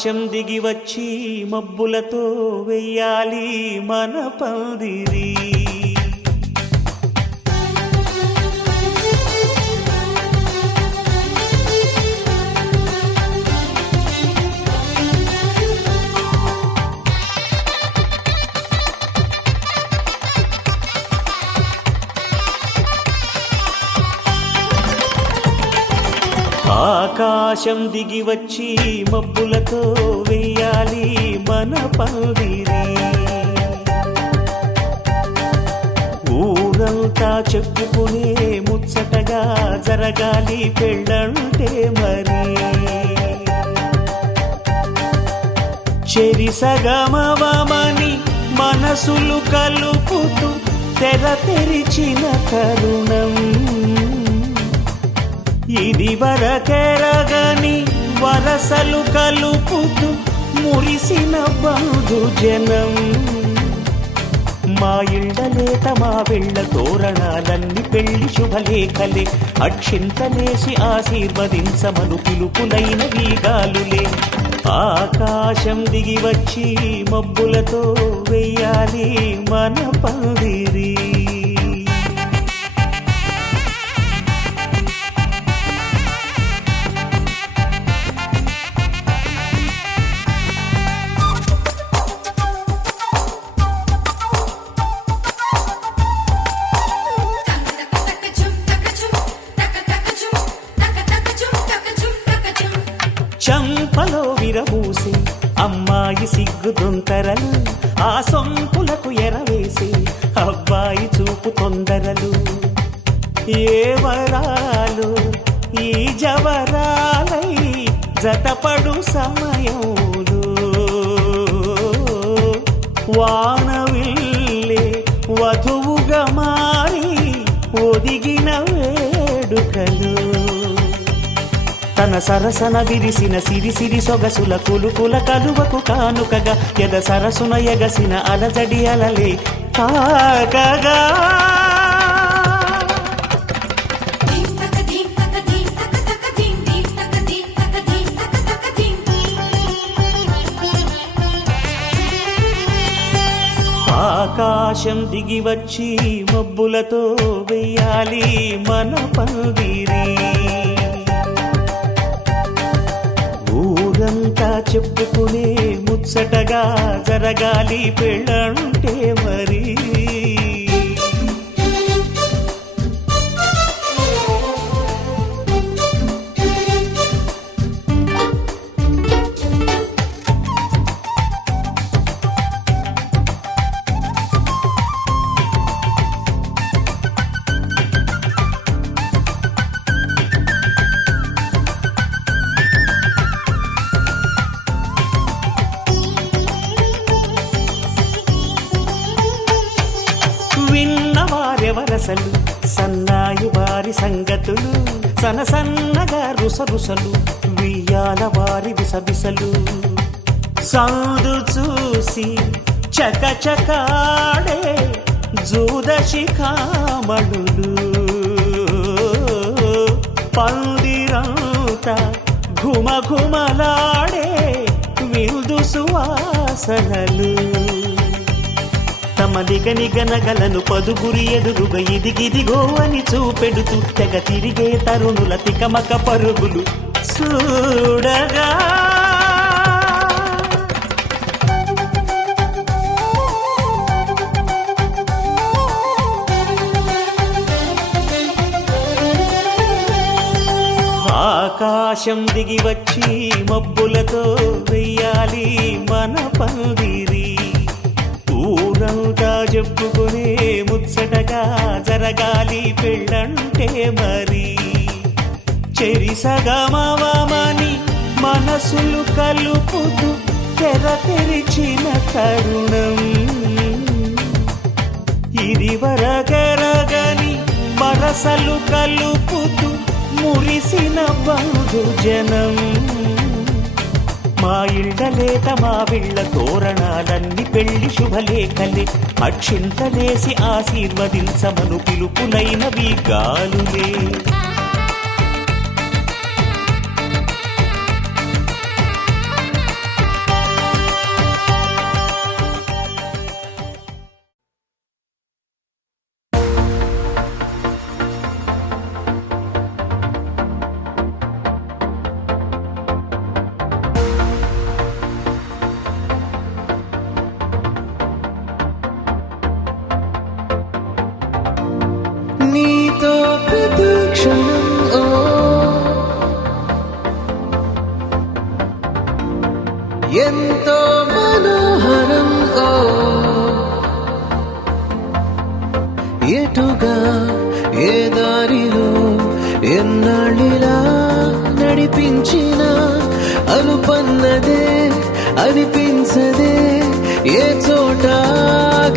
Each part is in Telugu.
ఆకాశం దిగి వచ్చి మబ్బులతో వెయ్యాలి మన పందిరి. ఆకాశం దిగి వచ్చి మబ్బులతో వెయ్యాలి మన పందిరి. ఊరంతా చెప్పుకునే ముచ్చటగా జరగాలి పెళ్ళంటే మరి. చెరిసగమవమని మనసులు కలుపుతూ తెర తెరిచిన తరుణం. ఇది వరకెరగని వరసలు కలుపుతూ మురిసిన బంధుజనం. మా ఇళ్ళలేత మా వెళ్ళ తోరణాలన్నీ పెళ్లి శుభలేఖలే. అక్షింతలేసి ఆశీర్వదించమను పిలుపులైన వీగాలులే. ఆకాశం దిగి వచ్చి మబ్బులతో వెయ్యాలి మన పందిరి. చంపలో విరబూసి అమ్మాయి సిగ్గుదొంతరలు. ఆ సొంపులకు ఎరవేసి అబ్బాయి చూపు తొందరలు. ఏ వరాలు ఈ జవరాలై జతపడు సమయంలో. వానవిల్లే వధువుగా మారి ఒదిగిన వేడుకలు. తన సరసన విరిసిన సిరిసిరి సొగసుల కులుకుల కలువకు కానుకగా ఎద సరసున ఎగసిన అలజడి అలలే తాకగా. ఆకాశం దిగి వచ్చి మబ్బులతో వెయ్యాలి మన పందిరి. ఊరంతా చెప్పుకునే ముచ్చటగా జరగాలి పెళ్ళంటే మరి. విన్నవారెవరసలు సన్నాయి వారి సంగతులు. సనసన్నగా రుసరుసలు వియ్యాల వారి విసబిసలు. సౌదు చూసి చకచకాడే జూదశిఖామణులు. పందిరంతా ఘుమఘుమలాడే విందు సువాసనలు. తమ నిగనిగనగలను పదుగురి ఎదురుగా ఇదిగిదిగో అని చూపెడుతూ తెగ తిరిగే తరుణుల తికమక పరుగులు చూడగా. ఆకాశం దిగి వచ్చి మబ్బులతో వెయ్యాలి మన పందిరి. ఊరంతా చెప్పుకునే ముచ్చటగా జరగాలి పెళ్ళంటే మరి. చెరిసగమవమని మనసులు కలుపుతూ తెర తెరిచిన తరుణం. ఇది వరకెరగని వరసలు కలుపుతూ మురిసిన బంధుజనం. మా ఇళ్ళలేత మా వెళ్ళ తోరణాలన్నీ పెళ్లి శుభలేఖలే. అక్షింతలేసి ఆశీర్వదించమను పిలుపులైనవి గాలులే.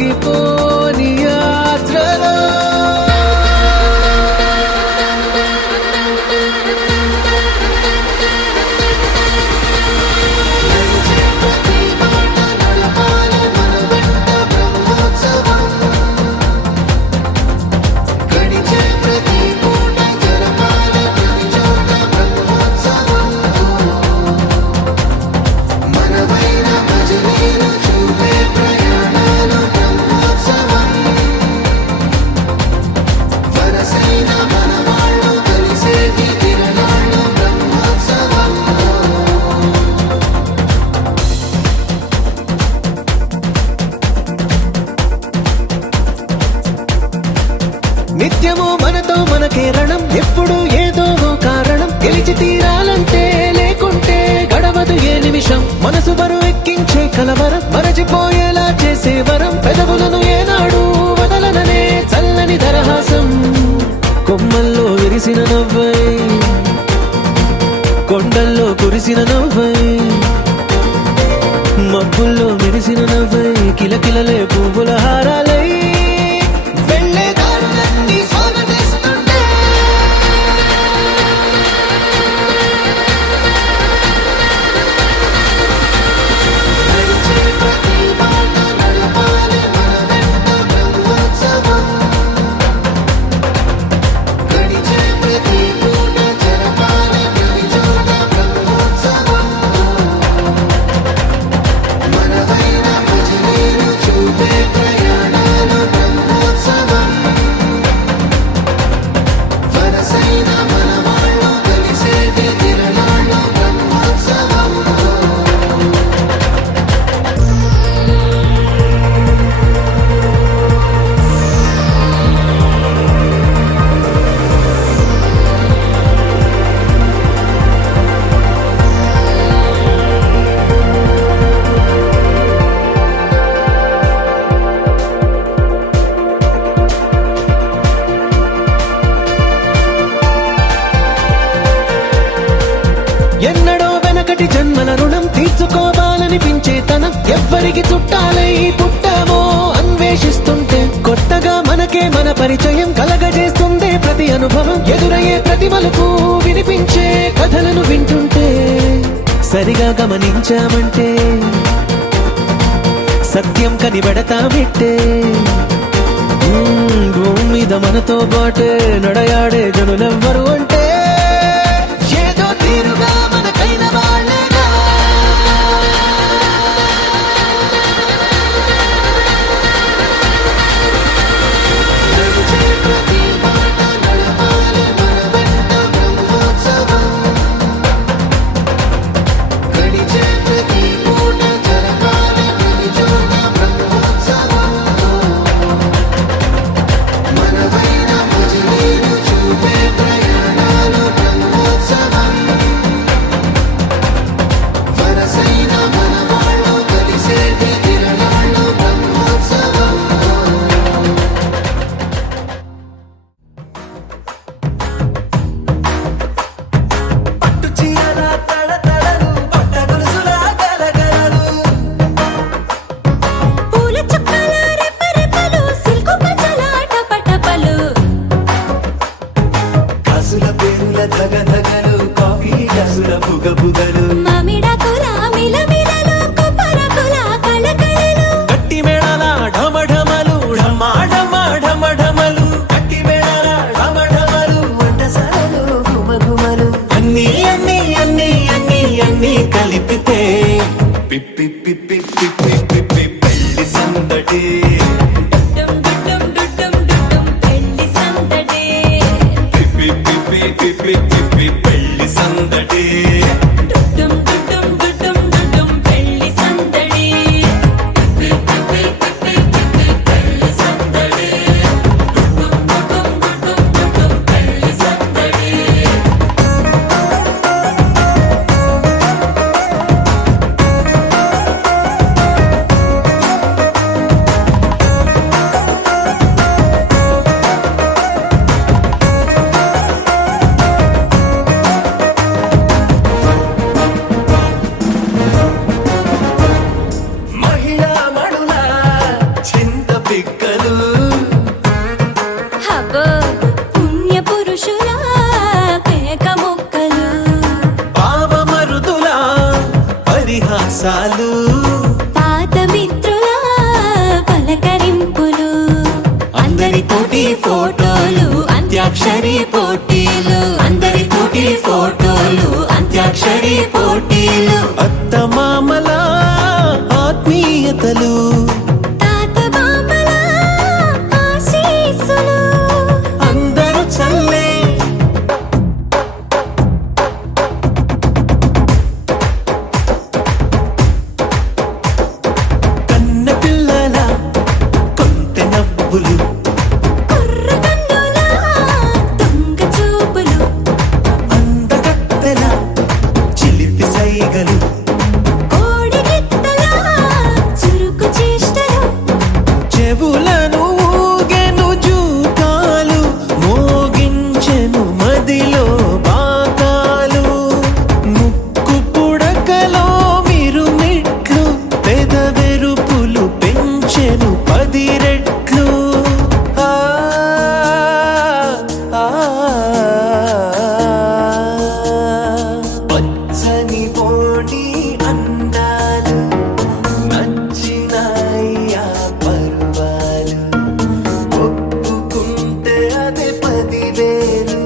సాగిపోని యాత్రలో నిత్యము మనతో మనకే రణం ఎప్పుడు ఏదో ఓ కారణం గెలిచి తీరాలంటే లేకుంటే గడవదు ఏ నిమిషం మనసు బరువు ఎక్కించే కలవరం మరచిపోయేలా చేసే వరం పెదవులను ఏనాడు వదలననే చల్లని దరహాసం కొమ్మల్లో విరిసిన నవ్వై కొండల్లో కురిసిన నవ్వై మబ్బుల్లో మెరిసిన నవ్వై కిలకిలలే పువ్వుల హారాలై ఎన్నడో వెనకటి జన్మల రుణం తీర్చుకోవాలనిపించే తనం ఎవ్వరికి చుట్టాలై పుట్టామో అన్వేషిస్తుంటే కొత్తగా మనకే మన పరిచయం కలగజేస్తుందే ప్రతి అనుభవం ఎదురయ్యే ప్రతి మలుపు వినిపించే కథలను వింటుంటే సరిగా గమనించామంటే సత్యం కనిపెడతామిట్టే భూమి మీద మనతో పాటే నడయాడే జనులెవ్వరు అంటే ఏదో తీరుగా మనకైన వాళ్ళేగా కలిపితే పిప్పి పిప్పి పిప్పి పిప్పి పెళ్లి సందడి పిప్పి పిప్పి పిప్పి పిప్పి పెళ్లి సందడి అంత్యాక్షరి పోటీలు, అందరి తోటి ఫోటోలు, అంత్యాక్షరి పోటీలు, అత్తమామల ఆత్మీయతలు, తాత బామ్మల ఆశీస్సులు, అందరూ చల్లే కన్న పిల్లల కొంటె నవ్వులు, కుర్రకందుల దొంగ చూపులు, అందగత్తెల చిలిపి సైగలు, కోడిగిత్తల చురుకు చేష్టలు, చెవులను ఊగెను జూకాలు, మోగించెను మదిలో బాకాలు, ముక్కు పుడకలో మిరుమిట్లు, పెదవెరుపులు పెంచెను 10 రెట్లు. ఆ, ఆ, పచ్చని పోటీ అందాలు, నచ్చినాయ్యా పర్వాలు, ఒప్పుకుంటే అదే 10,000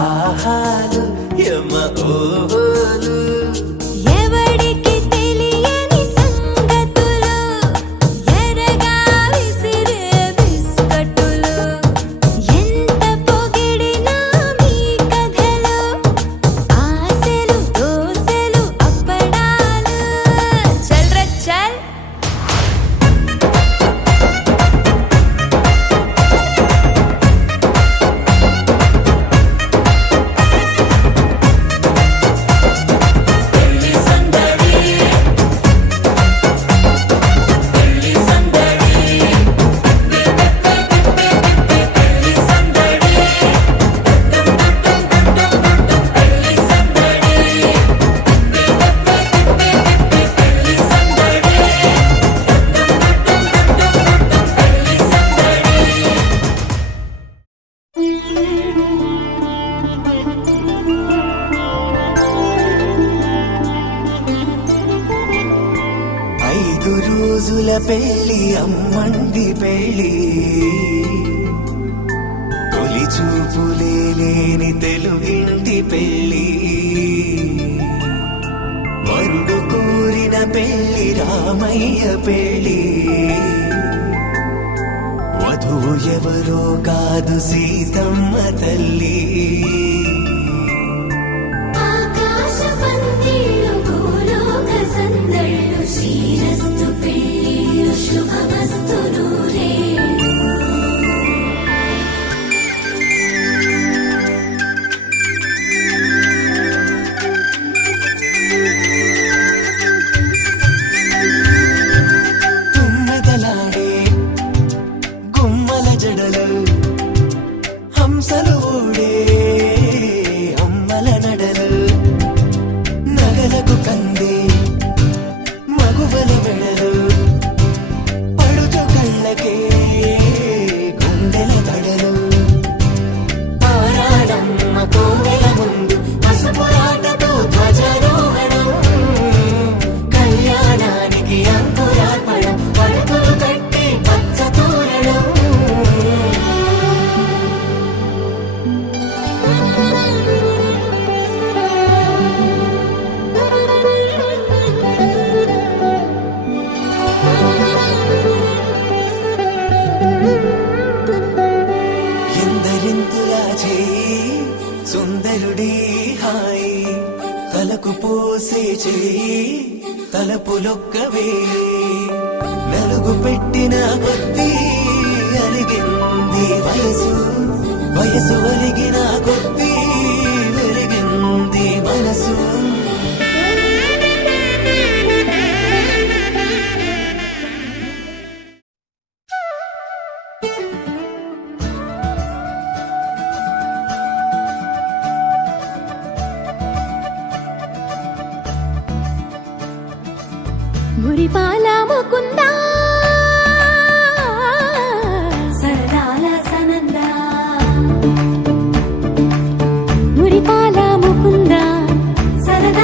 ఆహాలు యమ ఓహోలు. ఎవడికి తెలియని సంగతులు, ఎరగా విసిరే బిస్కట్టులు, ఎంత పొగిడినా మీ కథలు, ఆశలు దోసెలు అప్పడాలు, చల్ రే చల్. పెళ్లి సందడి, పెళ్లి సందడి, పెళ్లి సందడి, పెళ్లి సందడి, పెళ్లి సందడి, పెళ్లి సందడి. 5 రోజుల పెళ్లి అమ్మండి పెళ్లి, తొలి చూపులే లేని తెలుగింటి పెళ్లి, వరుడు కోరిన పెళ్లి రామయ్య పెళ్లి, వధువు ఎవరో కాదు సీతమ్మ తల్లి. ఆకాశ పందిళ్ళు, భూలోక సందళ్ళు, శ్రీరస్తు పెళ్ళిళ్ళు, శుభమస్తు నూరేళ్ళు. తుమ్మెదలాడే గుమ్మల జడలు, హంసలు ఊడే అమ్మల నడలు, నగలకు కందే మగువల వెడలు, పడుచు కళ్ళకే గుండెల దడలు, పారాడమ్మ కోవెల ముందు పసుపురాటతో ధ్వజారోహణం, కళ్యాణానికి అంకురార్పణం, పడకలు కట్టి పచ్చ తోరణం. ఎందరింతులా చేయి సుందరుడి హాయి, తలకు పోసే చేయి తలపులొక్కవే, నలుగు పెట్టిన కొద్దీ అలిగింది వయసు, వయసు అలిగిన కొద్దీ వెలిగింది మనసు. మురిపాల ముకుందా, సరదాల సనందా, మురిపాల ముకుందా, సరదాల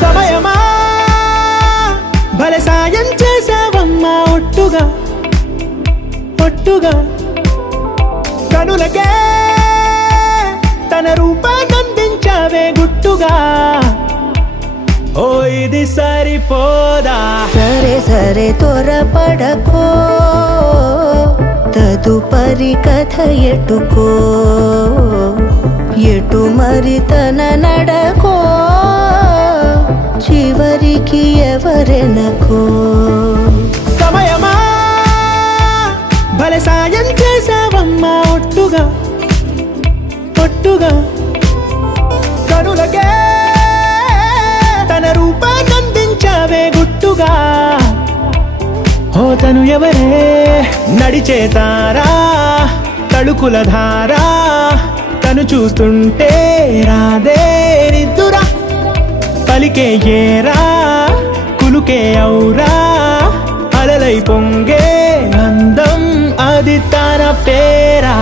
సమయమా భలే సాయం చేసావమ్మా ఒట్టుగా ఒట్టుగా కనులకే తన రూపాన్నందించావే గుట్టుగా ఓ ఇది సరిపోదా సరే సరే త్వరపడకో తదుపరి కథ ఎటుకో ఎటు మరి తన నడకో చివరికి ఎవరెనకో సమయమా భలే సాయం చేసావమ్మా ఒట్టుగా ఒట్టుగా కనులకే తన రూపాన్నందించావే గుట్టుగా ఓ తను ఎవరే నడిచే తారా తళుకుల ధారా తను చూస్తుంటే రాదే నిద్దురా పలికే ఏరా కులుకే ఔరా అలలై పొంగే అందం అది తన పేరా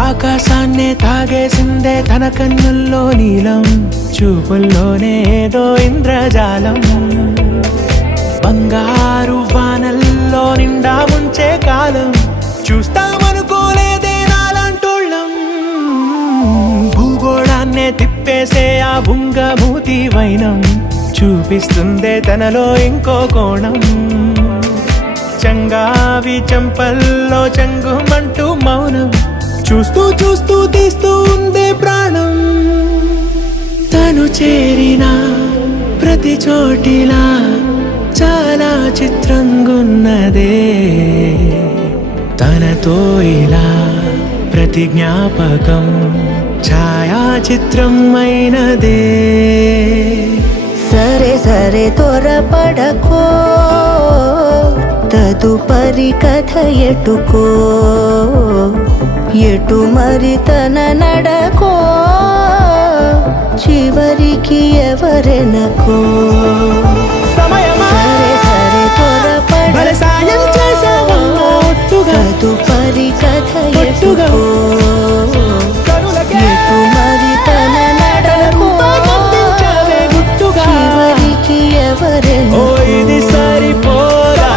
ఆకాశాన్నే తాగేసిందే తన కన్నుల్లో నీలం చూపుల్లోనే ఏదో ఇంద్రజాలం బంగారు వానల్లో నిండా ముంచే కాలం చూస్తామనుకోలేదే నాలాంటోళ్ళం భూగోళాన్నే తిప్పేసే ఆ బుంగమూతి వైనం చూపిస్తుందే తనలో ఇంకో కోణం చంగావి చంపల్లో చంగుమంటూ మౌనం చూస్తూ చూస్తూ తీస్తూ ఉందే ప్రాణం తను చేరిన ప్రతి చోటిలా చాలా చిత్రంగున్నదే తనతో ఇలా ప్రతి జ్ఞాపకం ఛాయాచిత్రం అయినదే సరే సరే త్వరపడకో తదుపరి కథ ఎటుకో ఎటు మరి తన నడకో చివరికి ఎవరెనకో సమయమా సరే సరే భలే సాయం చేసావమ్మా ఒట్టుగా తదుపరి కథ ఒట్టుగా ఎటుకో కనులకే ఎటు మరి తన నడకో రూపాన్నందించావే గుట్టుగా చివరికి ఓ ఎవరెనకో ఇది సరిపోదా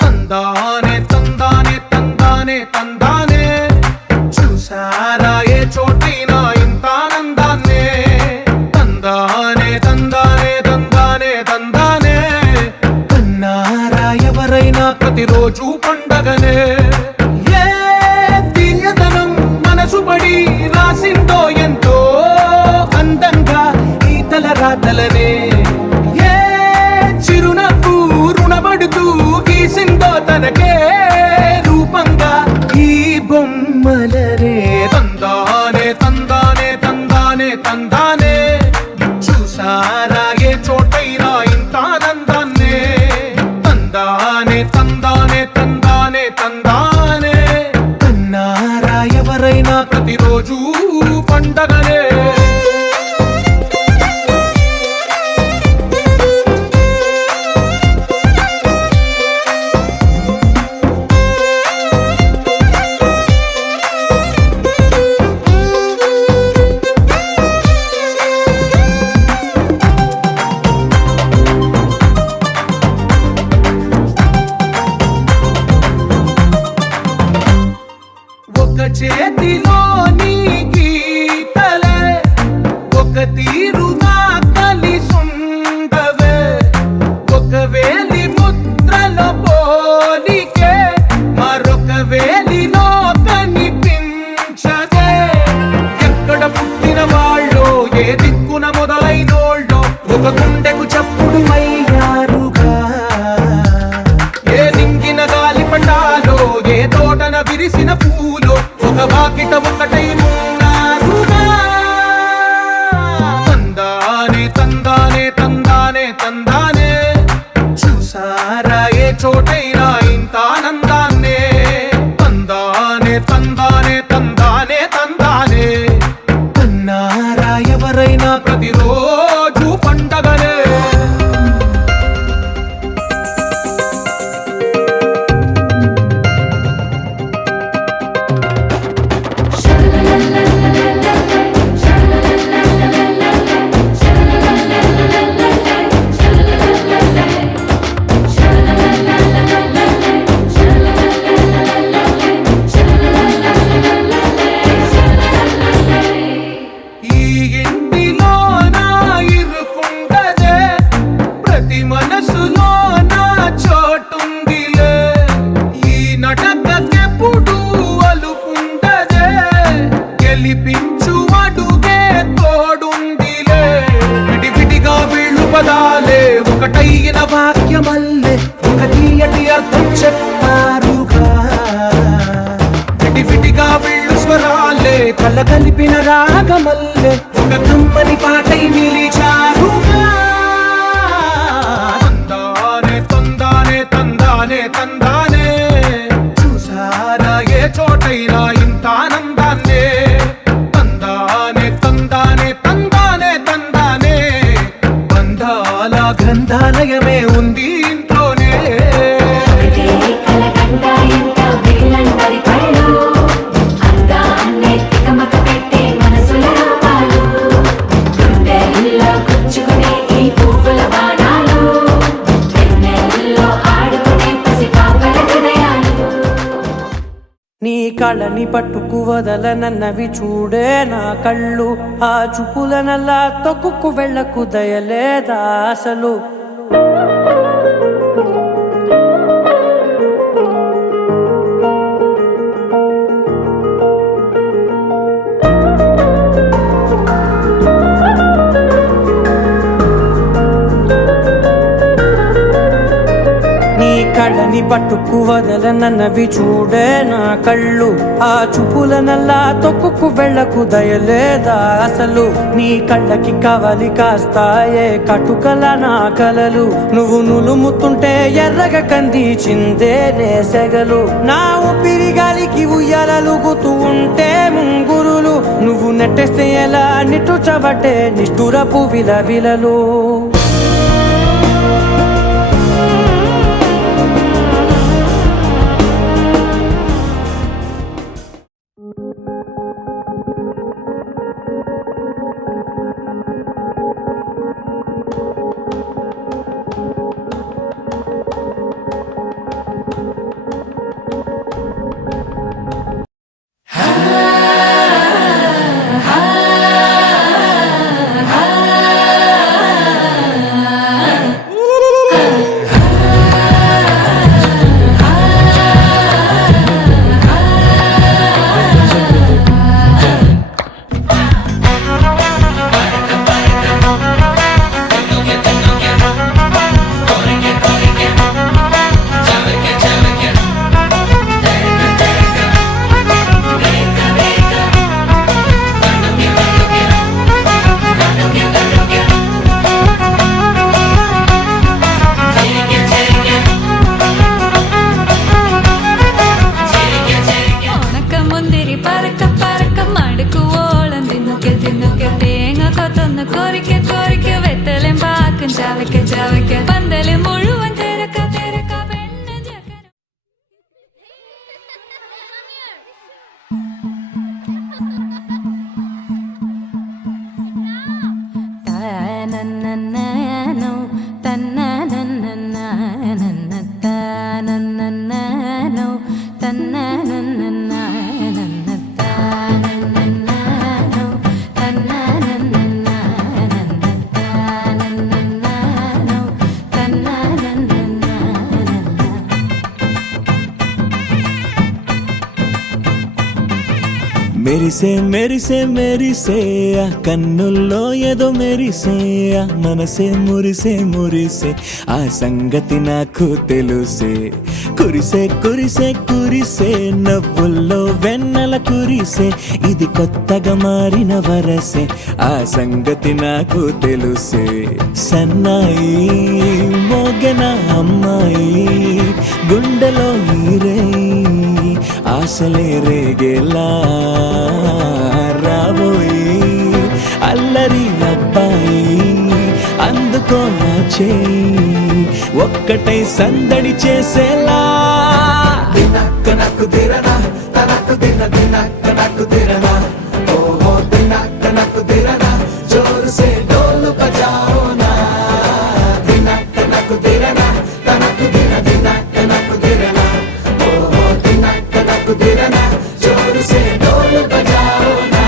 తందానే తందానే తందానే తందానే చూసారా ఏ చోటైనా ఇంత ఆనందాన్నే తందానే తందానే తందానే తందానే కన్నారా ఎవరైనా ప్రతిరోజు పండగనే ఏ తీయదనం మనసు పడి రాసిందో ఎంతో అందంగా ఈ తల రాతలనే ఏ చిరునవ్వు రుణపడుతూ గీసిందో తనకే రూపంగా ఈ బొమ్మలరే తందానే తందానే తందానే తందానే చూసారా ఏ చోటైనా ఇంత ఆనందాన్నే తందానే తందానే తందానే తందానే కన్నారా ఎవరైనా ప్రతిరోజు పండగనే ఇంటిలోని గీతలే ఒక తీరుగా కలిసుండవే ఒక వేలి ముద్రలో పోలికే మరొక వేలిలో కనిపించదే ఎక్కడ పుట్టిన వాళ్ళో ఏ దిక్కున మొదలైనోళ్ళో ఒక గుండెకు చప్పుడు అయ్యారుగా ఏ నింగిన గాలి పటాలో ఏ తోటన విరిసిన పూలో ఒక వాకిట ఒకటై ఉన్నారుగా తందానే తందానే తందానే తందానే చూసారా ఏ చోటైనా ఇంత ఆనందాన్నే తందానే తందానే తందానే తందానే అన్నారా ఎవరైనా ప్రతిరోజు పండగనే ఈ ఇంటిలో నా ఇరుకుండదే ప్రతి మనసులో నా చోటుందిలే ఈ నటకెప్పుడు అలుకుండదే గెలిపించు అడుగే తోడుందిలే విడివిడిగా వీళ్ళు పదాలే ఒకటైన వాక్యమల్లే ఒక తీయటి అర్థం చెప్పారుగా విడివిడిగా వీళ్ళు స్వరాలే కల కలిపిన రాగమల్లే ఒక కమ్మని పాటై నిలిచారుగా తందానే తందానే తందానే తందానే చూసారా ఏ చోటైనా ఇంత ఆనందాన్నే తందానే తందానే తందానే తందానే బంధాల గ్రంథాలయమే ఉంది ఇంట్లోనే ఒకటే కలకండ ఇంట వీళ్ళందరి కళ్ళు అందాన్నే తికమక పెట్టే మనసుల రూపాలు గుండెల్లో గుచ్చుకునే ఈ పువ్వుల బాణాలు వెన్నెల్లో ఆడుకునే పసిపాపల హృదయాలు నీ కళని పట్టుకు వదలనన్నవి చూడే నా కళ్ళు ఆ చూపులనల్లా తొక్కుకు వెళ్ళకు దయలేదా అసలు నీ కళ్ళని పట్టుకు వదలనన్నవి చూడే నా కళ్ళు ఆ చూపులనల్లా తొక్కుకు వెళ్ళకు దయలేదా అసలు నీ కళ్ళకి కవలి కాస్తాయే కటుకల నా కలలు నువ్వు నులుముతుంటే ఎర్రగ కందిచిందే నేసెగలు నా ఊపిరి గాలికి ఉయ్యాలలుగుతూ ఉంటే ముంగురులు నువ్వు నెట్టేస్తే ఎలా నిట్టుచబట్టే నిష్ఠురపు విలవిలలు మెరిసే మెరిసే మెరిసే ఆ కన్నుల్లో ఏదో మెరిసే ఆ మనసే మురిసే మురిసే ఆ సంగతి నాకు తెలుసే కురిసే కురిసే కురిసే నవ్వుల్లో వెన్నెల కురిసే ఇది కొత్తగా మారిన వరసే ఆ సంగతి నాకు తెలుసే సన్నాయి మోగెన అమ్మాయి గుండెలో ఈరే ఆశలే రేగేలా రాబోయి అల్లరి అబ్బాయి అందుకో నా చేయి ఒక్కటై సందడి చేసేలా దినక్క నక్కు దిరనా తనకు దిన దినక్క నక్కు దిరనా ఓహో దినక్క నక్కు దిరనా జోరు సే డోలు బజాओ నా దినక్క నక్కు దిరనా తనకు దిన దినక్క నక్కు దిరనా ఓహో దినక్క నక్కు దిరనా జోరు సే డోలు బజాओ నా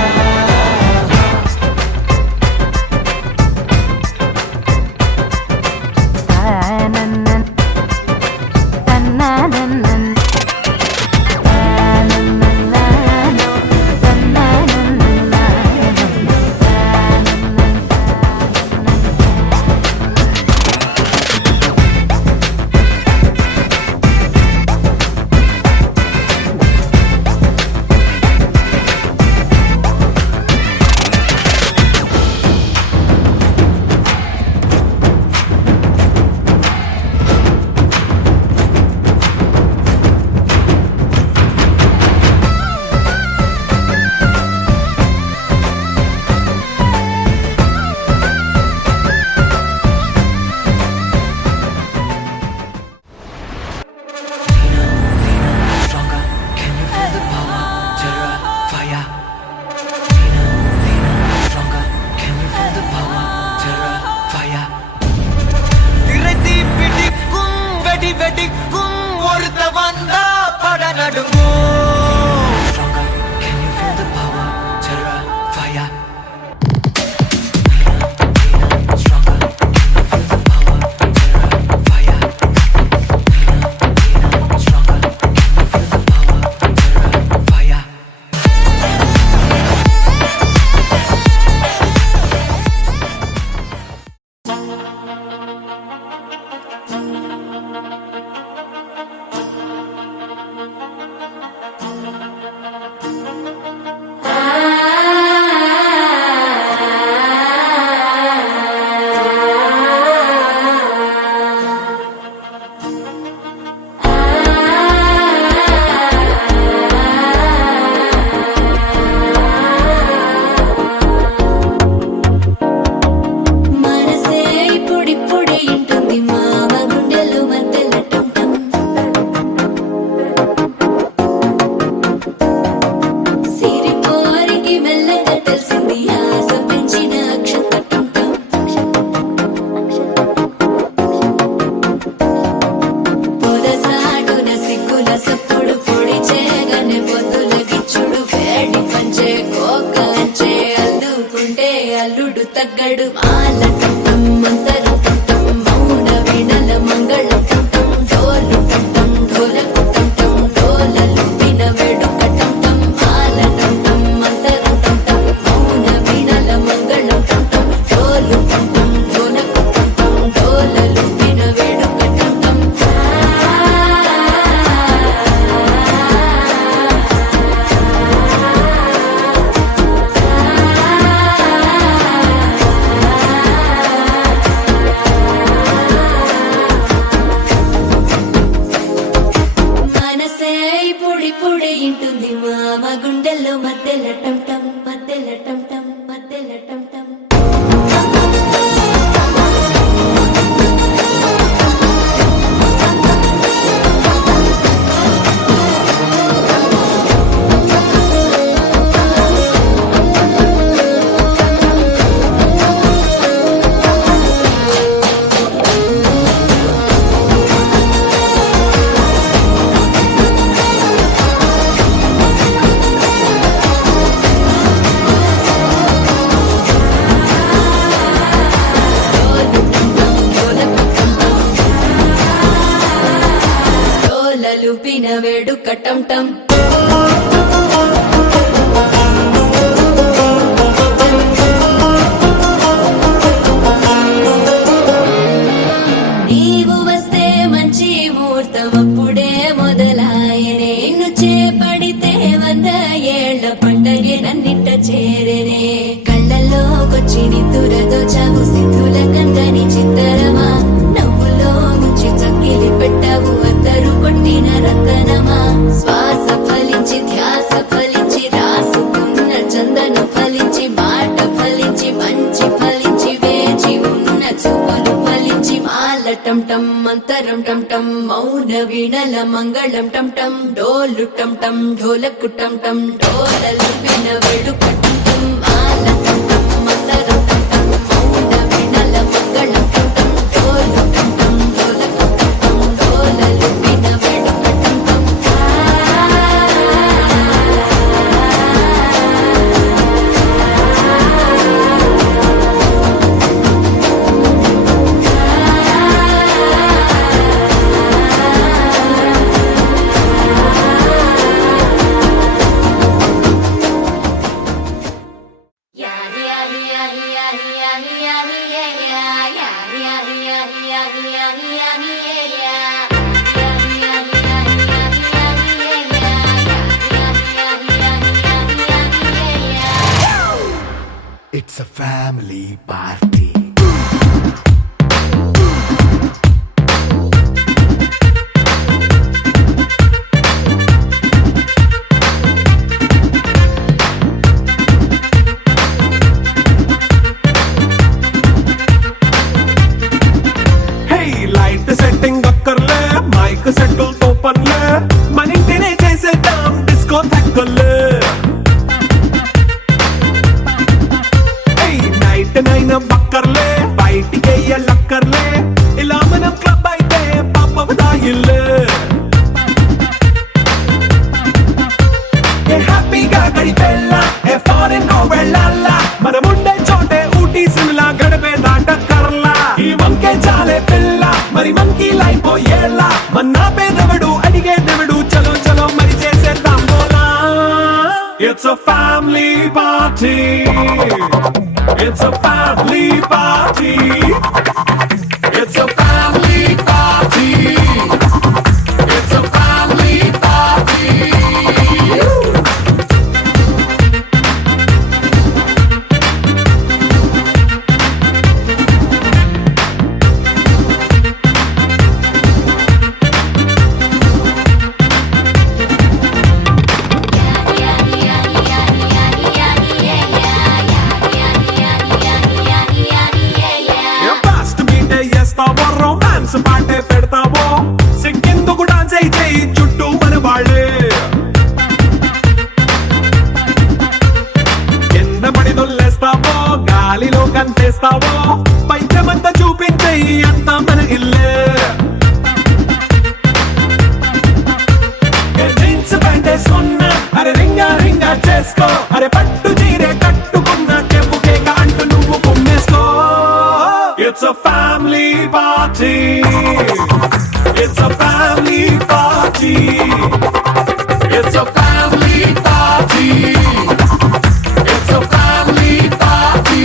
అల్లుడు తగ్గడు మాల కట్టం మంతర కట్టం మౌన వీణల మంగళ కట్టం డోలు కట్టం ఢోలకు కట్టం డోలలు విన వేడుక కట్టం మాల కట్టం మంతర కట్టం మౌన వీణల మంగళ కట్టం డోలు కట్టం ఢోలకు కట్టం డోలలు విన వేడుక కట్టం మనసే పొడి పొడి ఇంటుంది మామ గుండెల్లో మధ్యల టంటం మధ్యల టంటం మధ్యల టంటం పండగే నన్నిట్ట చేరేనే కళ్ళల్లోకొచ్చి నిద్దురదో చావు సిద్ధుల కందని చిత్తరమా నవ్వులో ముంచి చక్కిలి పెట్టావు అద్దరు కొట్టిన రతనమా శ్వాస ఫలించి ధ్యాస ఫలించి రాసుకున్న చందన ఫలించి మాట ఫలించి మంచి ఫలించి వేచి ఉన్న చూపులు ఫలించి మాల టం టం మంతరం టం టం మౌన వీణల మంగళం టం టం డోలు టం టం ఢోలకు టం టం డోలలు విన వేడుక టం టం మాల టం టం మంతరం టం టం మౌన వీణల మంగళం టం టం డోలు టం టం ఢోలకు టం టం డోలలు విన వేడుక టం టం It's a family party. Hey light setting అక్కర్లే మైక్ సెట్టుల్ తో పనులే మన ఇంటినే చేసేద్దాం డిస్కో థక్కర్లే నైట్ నైన్ బక్కర్లే బయటికి లక్కర్లే ఇలా మనం క్లబ్ అయితే పాపదాయిల్లే హ్యాపీగా గడిపెళ్ళా ఏ ఫారెన్ నో వెళ్ళాలా మనముండే చోటే ఊటీ సిమ్లా గడిపే దాటక్కర్లా ఈ వంకే చాలే పిల్ల మరి మంకీ లైఫ్ ఏళ్ళ మన్నా పేదవడు అడిగే దేవుడు చలో చలో మరి చేసేద్దాం బోలా it's a family party. It's a family party. It's a family party. It's a family party. Fast beat చేస్తావో రొమాన్స్ పాటే పెడతావో సిక్కిందుకు డాన్స్ అయితే చుట్టూ మన వాళ్ళే కింద పడి దొల్లేస్తావో గాలిలో కంతేస్తావో పైచమంతా చూపించే అంతా మన ఇల్లే జీన్స్ ప్యాంట్ వేసుకున్నా అరే రింగా రింగా చేసుకో అరే పట్టు చీరే కట్టుకున్న చెప్పు కేక అంటూ నువ్వు కుమ్మేసుకో It's a family party. It's a family party. It's a family party. It's a family party.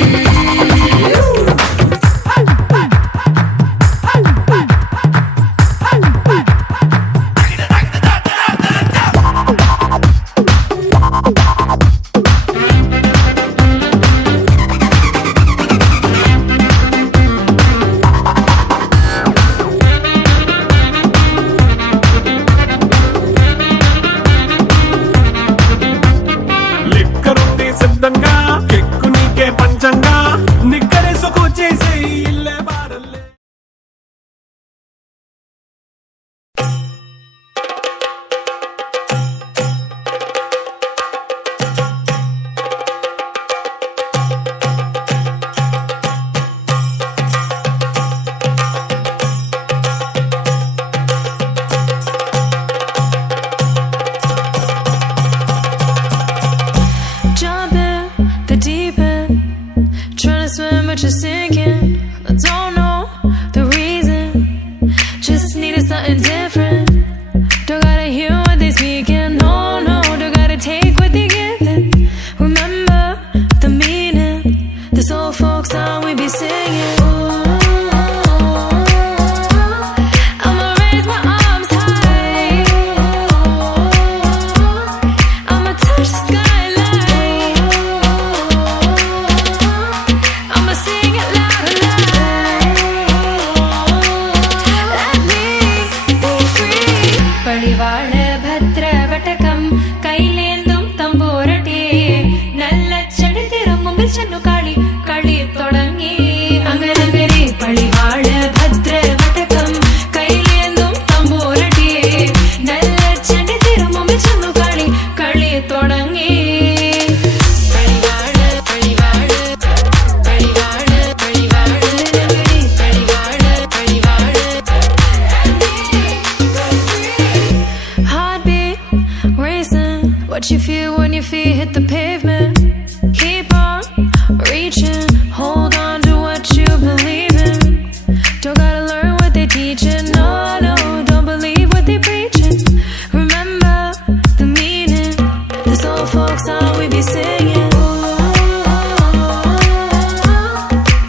singing.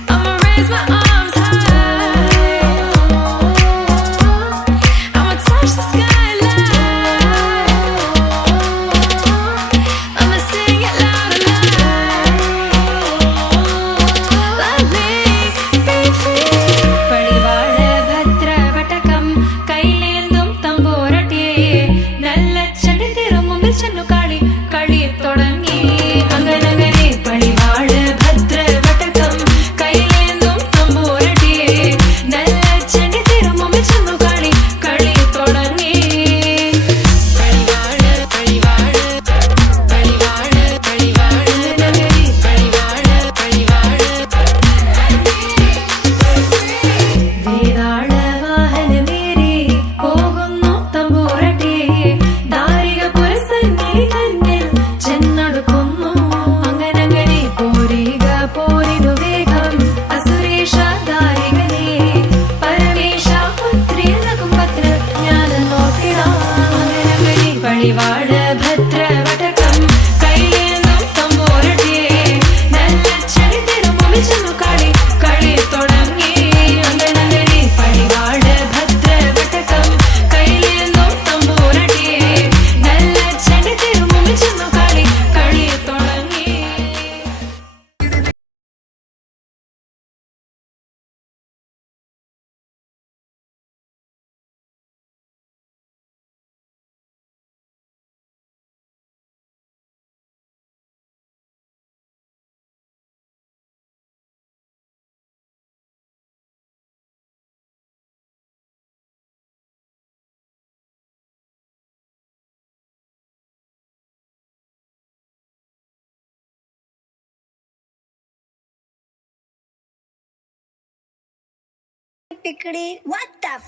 I'ma raise my arms high. I'ma touch the skyline. I'ma sing it loud and loud. Let me be free. പടിവാള ഭദ്രവടകം കൈലേന്തും തമ്പൂരട്ടിയെ നല്ല ചടിതിരുമുമ്പിൽ ചെന്നു കളി തുടങ്ങി അങ്ങനങ്ങനെ പടിവാള ഭദ്രവടകം കൈലേന്തും തമ്പൂരട്ടിയെ നല്ല ചടിതിരുമുമ്പിൽ ചെന്നു കളി തുടങ്ങി പടിവാള പടിവാള പടിവാള പടിവാള നഗരി പടിവാള പടിവാള വേതാള വാഹനമേറി പോകുന്നു തമ്പൂരട്ടിയെ ദാരിക പുരസന്നിധി തന്നിൽ ചെന്നടുക്കുന്നു അങ്ങനങ്ങനെ പോരിക പോരിനു വേഗം അസുരേഷ ദാരികനെ പരമേശ പുത്രിയനകും പത്ര ജ്ഞാന നോക്കിടാം അങ്ങനങ്ങനെ പടിവാള ഭദ്രവടകം കൈലേന്തും തമ്പൂരട്ടിയെ നല്ല ചടിതിരുമുമ്പിൽ ചെന്നു കളി തുടങ്ങി അങ്ങനങ്ങനെ പടിവാള ഭദ്രവടകം കൈലേന്തും തമ്പൂരട്ടിയെ നല്ല ചടിതിരുമുമ്പിൽ ചെന്നു കളി തുടങ്ങി What the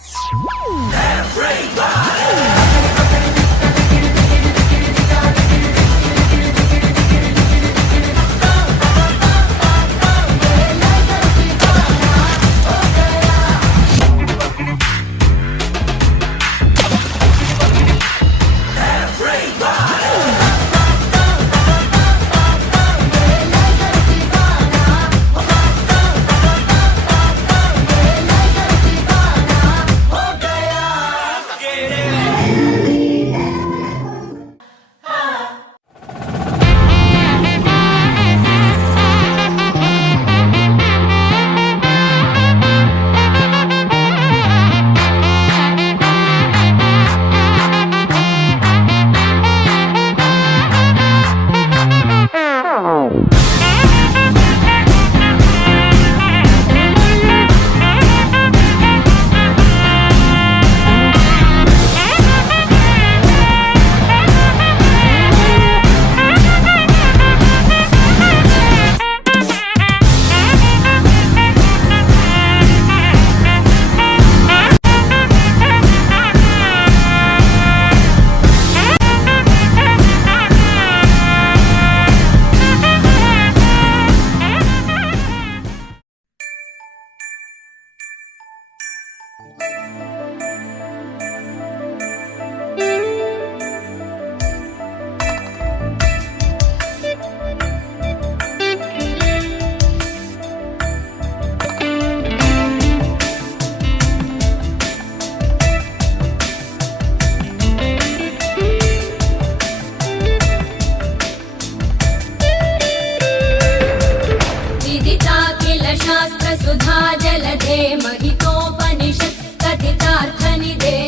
शास्त्रसुधा जलधे महितोपनिषत् कथितार्थनिधे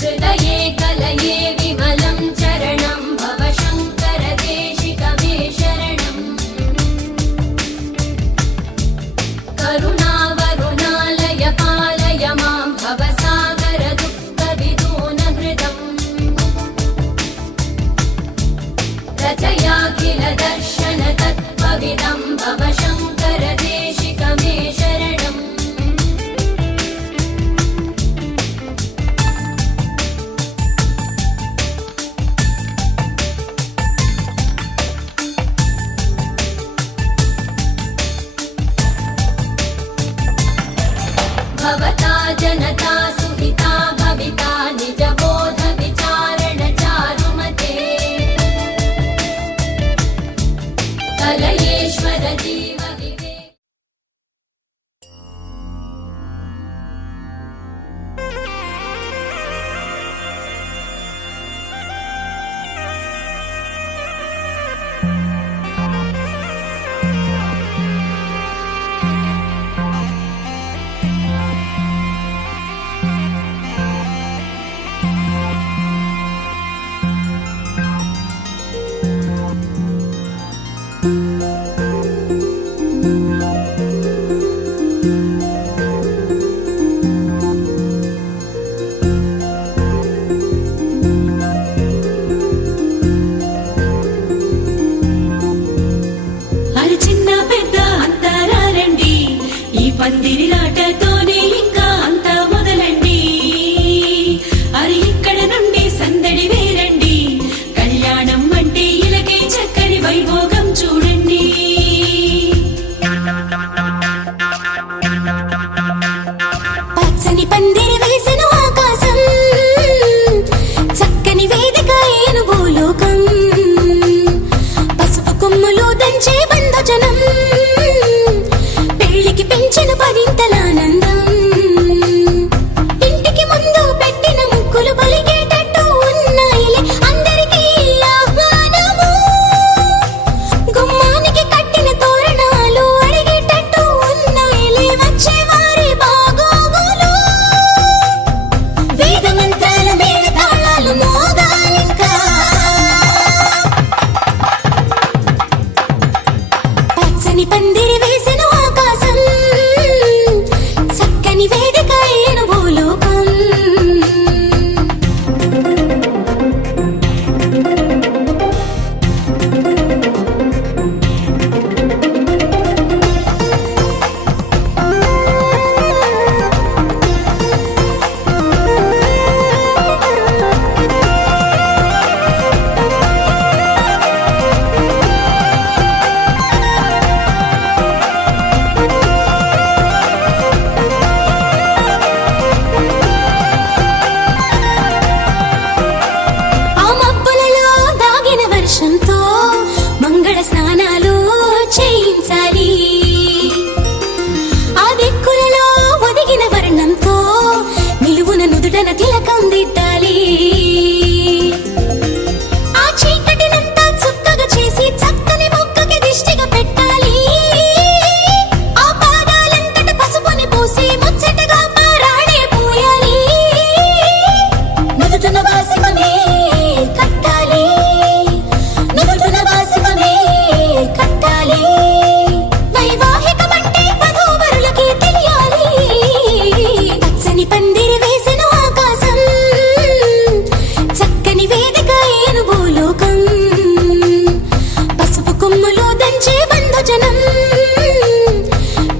हृदये कलये विमलं चरणं भव शङ्कर देशिकमे शरणम् करुणावरुणालय पालय मां भवसागर दुःखविदूनहृदम् रचयाखिल दर्शन तत्त्वविदं भव शङ्कर देशिकमे शरणम् भवता जनता सुहिता भविता निजबोध विचारण चारुमते పందిరిలాటతోనే ఇంకా అంతా మొదలండి అరి ఇక్కడ నుండి సందడి వేరండి కళ్యాణం అంటే ఇలాగే చక్కని వైభోగం చూడండి పచ్చని పందిరి వేసిన ఆకాశం చక్కని వేదిక ఏను భూలోకం పసుపు కొమ్ములు దంచే బంధుజనం పెళ్లికి పెంచిన పరింతలానందం ఇంటికి ముందు పెట్టిన ముక్కులు పలికేటట్టు ఉన్నాయిలే అందరికీ ఆహ్వానము గుమ్మానికి కట్టిన తోరణాలు అడిగేటట్టు ఉన్నాయిలే వచ్చేవారి బాగోగులు వేద మంత్రాల మేళ తాళాలు మోగాలింకా పచ్చని పందిరి వేసిన ఆకాశం చక్కని వేదిక ఏను భూలోకం ఆ మబ్బులలో దాగిన వర్షంతో మంగళ స్నానాలు చేయించాలి ఆ దిక్కులలో ఒదిగిన వర్ణంతో నిలువున నుదుటన తిలకం దిద్దాలి ఆ చీకటినంతా చుక్కగా చేసి చక్కని మొక్కకి దిష్టిగా పెట్టాలి ఆ పాదాలంతట పసుపుని పూసి ముచ్చటగా పారాడే పూయాలి నుదుటన వాసిమమే కట్టాలి నుదుటన వాసిమమే కట్టాలి వైవాహికమంటే వధూవరులకి తెలియాలి పచ్చని పందిరి వేసిన ఆకాశం చక్కని వేదిక ఏను భూలోకం పసుపు కొమ్ములు దంచే బంధుజనం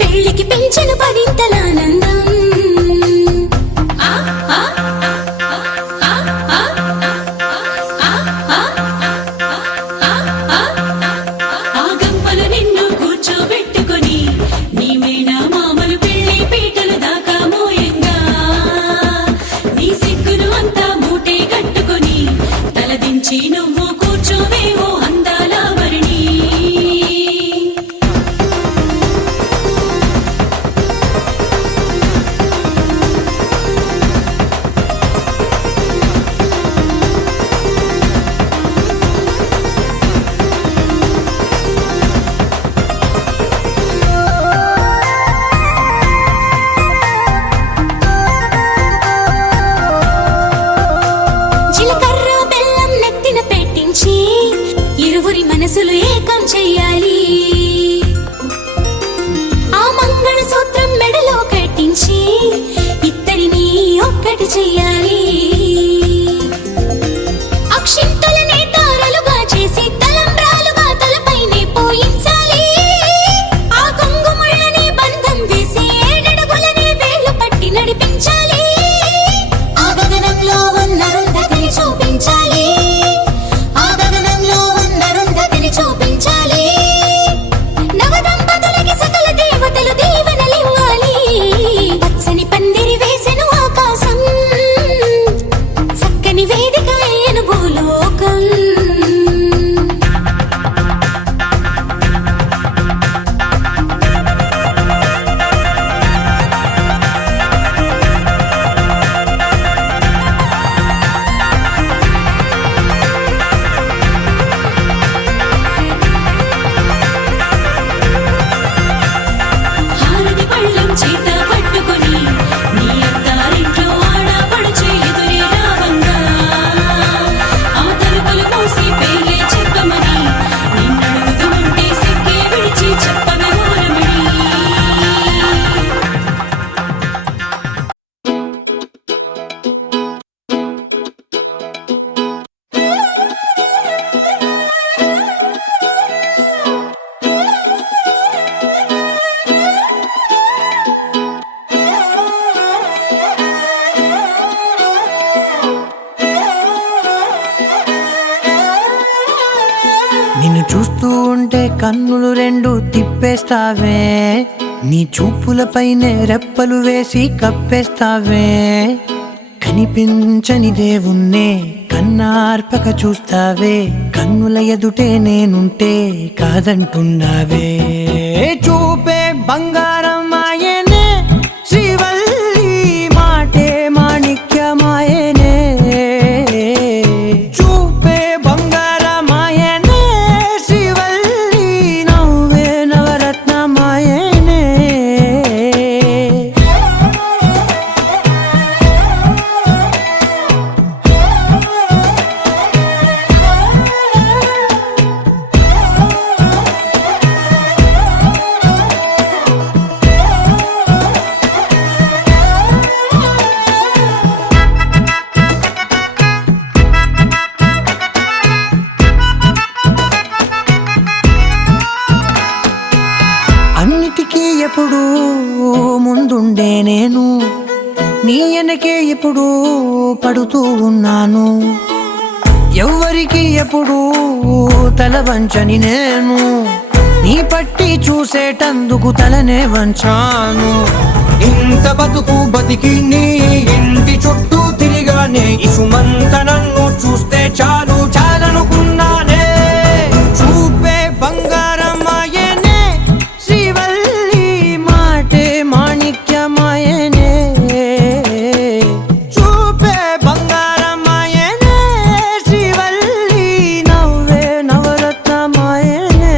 పెళ్లికి పెంచిన పరింతలానందం ఆ గంపలు నిన్ను కూర్చోబెట్టుకొని నీ మేడ మామలు పెళ్లి పీటలు దాకా మోయంగా నీ సిగ్గును అంతా మూటే కట్టుకొని తలదించి నువ్వు కూర్చోవేవో అందాల వరిణి జీలకర్ర బెల్లం నెత్తిన పెట్టించి ఇరువురి మనసులు ఏకం చెయ్యాలి ఆ మంగళ సూత్రం మెడలో కట్టించి ఇద్దరిని ఒక్కటి చెయ్యాలి అక్షింతలనే తారలుగా చేసి తలంబ్రాలుగా తలపైనే పోయించాలి ఆ కొంగుముళ్ళని బంధం వేసి ఏడడుగులనే వేళ్లు పట్టి నడిపించాలి ఆ గగనంలో ఉన్న రుంధతిని చూపించాలి ఆ గగనంలో ఉన్న రుంధతిని చూపించాలి నిన్ను చూస్తూ ఉంటే కన్నులు రెండు తిప్పేస్తావే, నీ చూపులపైనే రెప్పలు వేసి కప్పేస్తావే. కనిపించని దేవుణ్ణే కన్నార్పక చూస్తావే, కన్నుల ఎదుటే నేనుంటే కాదంటున్నావే. చూపే బంగారం ఆయనే శ్రీవల్లి, మాటే మాణిక్యమాయనే. చూపే బంగారం ఆయనే శ్రీవల్లి, నవ్వే నవరత్నమాయనే. అన్నిటికీ ఎప్పుడు ముందుండే నేను, నీ వెనకే ఎప్పుడు పడుతూ ఉన్నాను. ఎవ్వరికి ఎప్పుడు తల వంచని నేను, నీ పట్టి చూసేటందుకు తలనే వంచాను. ఇంత బతుకు బతికి నీ ఇంటి చుట్టూ తిరిగానే, ఇసుమంత నన్ను చూస్తే చాలు చాలనుకున్నానే. చూపే బంగారం ఆయనే శ్రీవల్లి, మాటే మాణిక్యమాయనే. చూపే బంగారం ఆయనే శ్రీవల్లి, నవ్వే నవరత్నమాయనే.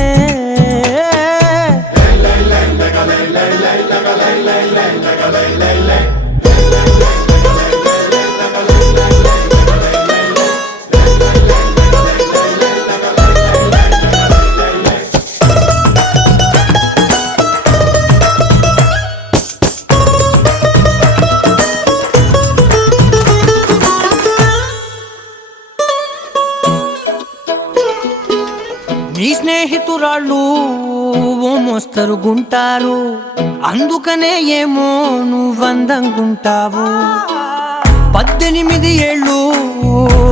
నీ స్నేహితురాళ్ళు ఓ మోస్తరుగుంటారు, అందుకనే ఏమో నువ్వందంగుంటావు. 18 ఏళ్ళు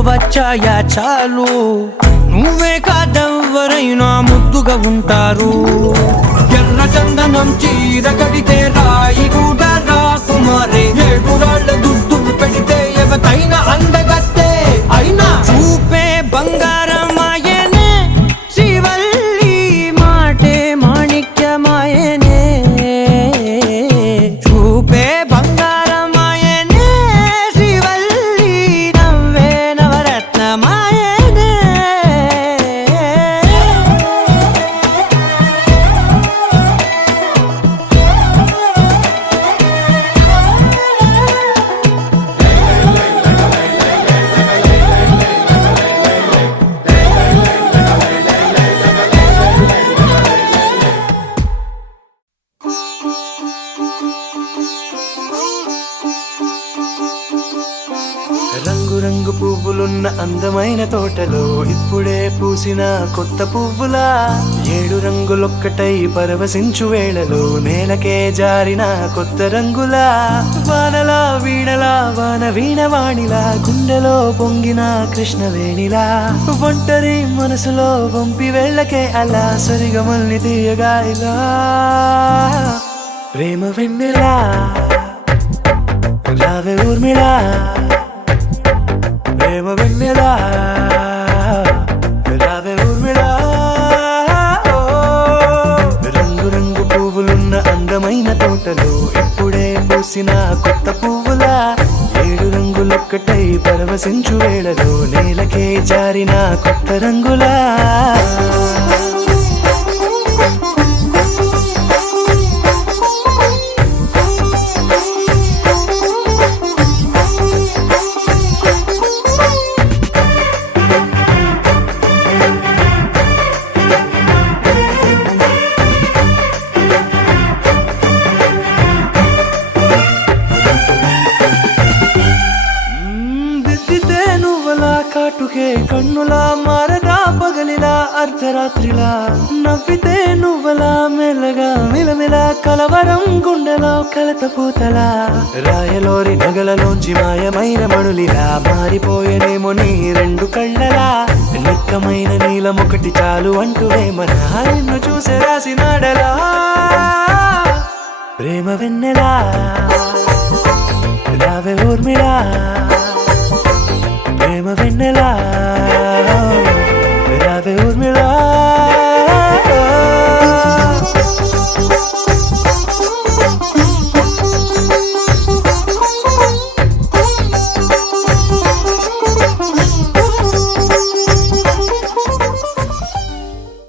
వచ్చాయా చాలు, నువ్వే కాదెవ్వరైనా ముద్దుగా ఉంటారు. ఎర్ర చందనం చీర కడితే రాయి కూడా రాకుమారే, 7 రాళ్ళ దుద్దులు పెడితే ఎవతైనా అందగత్తే అయినా. చూపే బంగారం ఆయనే శ్రీవల్లి, మాటే మాణిక్యమాయనే. చూపే బంగారం ఆయనే శ్రీవల్లి, నవ్వే నవరత్నమాయనే. రంగు రంగు పువ్వులున్న అందమైన తోటలో ఇప్పుడే పూసిన కొత్త పువ్వులా, 7 రంగులొక్కటై పరవశించు వేళలో నేలకే జారిన కొత్త రంగులా. వానలా వీణలా వాన వీణవాణిలా, గుండెలో పొంగిన కృష్ణవేణిలా. ఒంటరి మనసులో వంపి వెళ్ళకే అలా, సరిగమల్ని తీయగా ఇలా. ప్రేమ వెన్నెలా రావే ఊర్మిళా, ప్రేమ వెన్నెలా రావే ఊర్మిళా. రంగు రంగు పువ్వులున్న అందమైన తోటలో ఇప్పుడే పూసిన కొత్త పువ్వులా, 7 రంగులొక్కటై పరవశించు వేళలో నేలకే జారిన కొత్త రంగులా. కాటుకే కన్నులా మారదా పగలిలా, అర్ధరాత్రిలా నవ్వితే నువ్వలా మెల్లగా మిలమిలా కలవరం గుండెలో కలత పూతలా రాయలోరి నగలలోంచి మాయమైన మణులిలా మారిపోయేనేమో నీ రెండు కళ్ళలా నిక్కమైన నీలం ఒకటి చాలు అంటూ వేమనా నిన్ను చూసే రాసినాడలా ప్రేమ వెన్నెలా